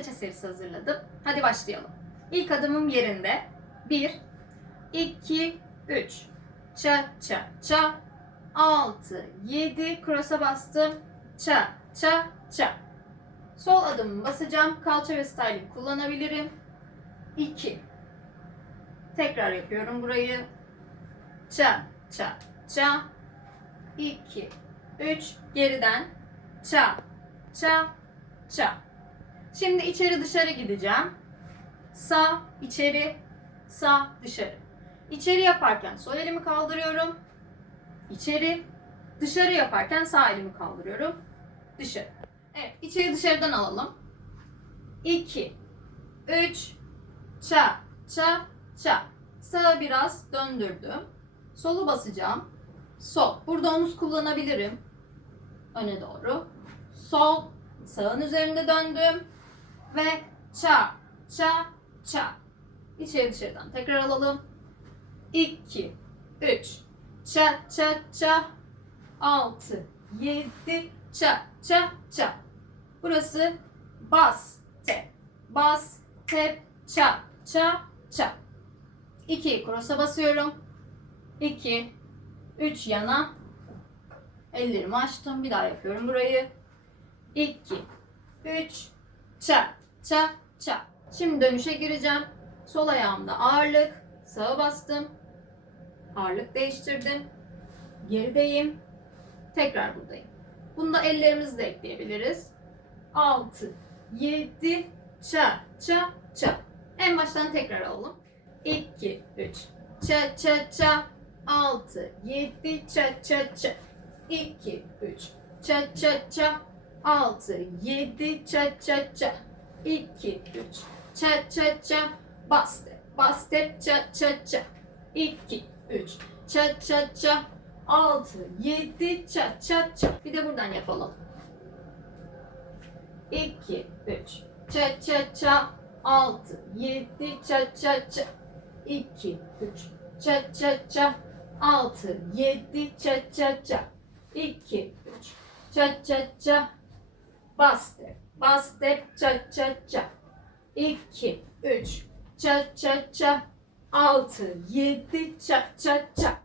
gösterisi hazırladım. Hadi başlayalım. İlk adımım yerinde. 1, 2, 3. Ça, ça, ça. 6, 7. Cross'a bastım. Ça, ça, ça. Sol adımımı basacağım. Kalça ve styling kullanabilirim. 2. Tekrar yapıyorum burayı. Ça, ça, ça. 2, 3. Geriden. Ça, ça, ça. Şimdi içeri dışarı gideceğim. Sağ, içeri, sağ, dışarı. İçeri yaparken sol elimi kaldırıyorum. İçeri, dışarı yaparken sağ elimi kaldırıyorum. Dışarı. Evet, içeri dışarıdan alalım. 2, 3, ça, ça, ça. Sağa biraz döndürdüm. Solu basacağım. Sol. Burada omuz kullanabilirim. Öne doğru. Sol. Sağın üzerinde döndüm. Ve ça, ça, ça. İçeri dışarıdan tekrar alalım. 2, 3, ça, ça, ça. 6, 7, ça, ça, ça. Burası bas, tep, bas, tep, ça, ça, ça. 2, cross'a basıyorum. 2, 3 yana. Ellerimi açtım. Bir daha yapıyorum burayı. 2, 3, ça, ça, ça. Şimdi dönüşe gireceğim. Sol ayağımda ağırlık. Sağa bastım. Ağırlık değiştirdim. Gerideyim. Tekrar buradayım. Bunda ellerimizi de ekleyebiliriz. 6, 7, ça, ça, ça. En baştan tekrar alalım. 2, 3, ça, ça, ça. 6, 7, ça, ça, ça. 2, 3, ça, ça, ça. 6, 7, ça, ça, ça. 2, 3, ça, ça, ça. Bastı, bastı, ça, ça, ça. 2, 3, ça, ça, ça. 6, 7, ça, ça, ça. Bir de buradan yapalım. 2, 3, ça, ça, ça. 6, 7, ça, ça, ça. 2, 3, ça, ça, ça. 6, 7, ça, ça, ça. 2, 3, ça, ça, ça. Bastı, bastı, ça, ça, ça. 2, 3, ça, ça, ça. 6, 7, ça, ça, ça.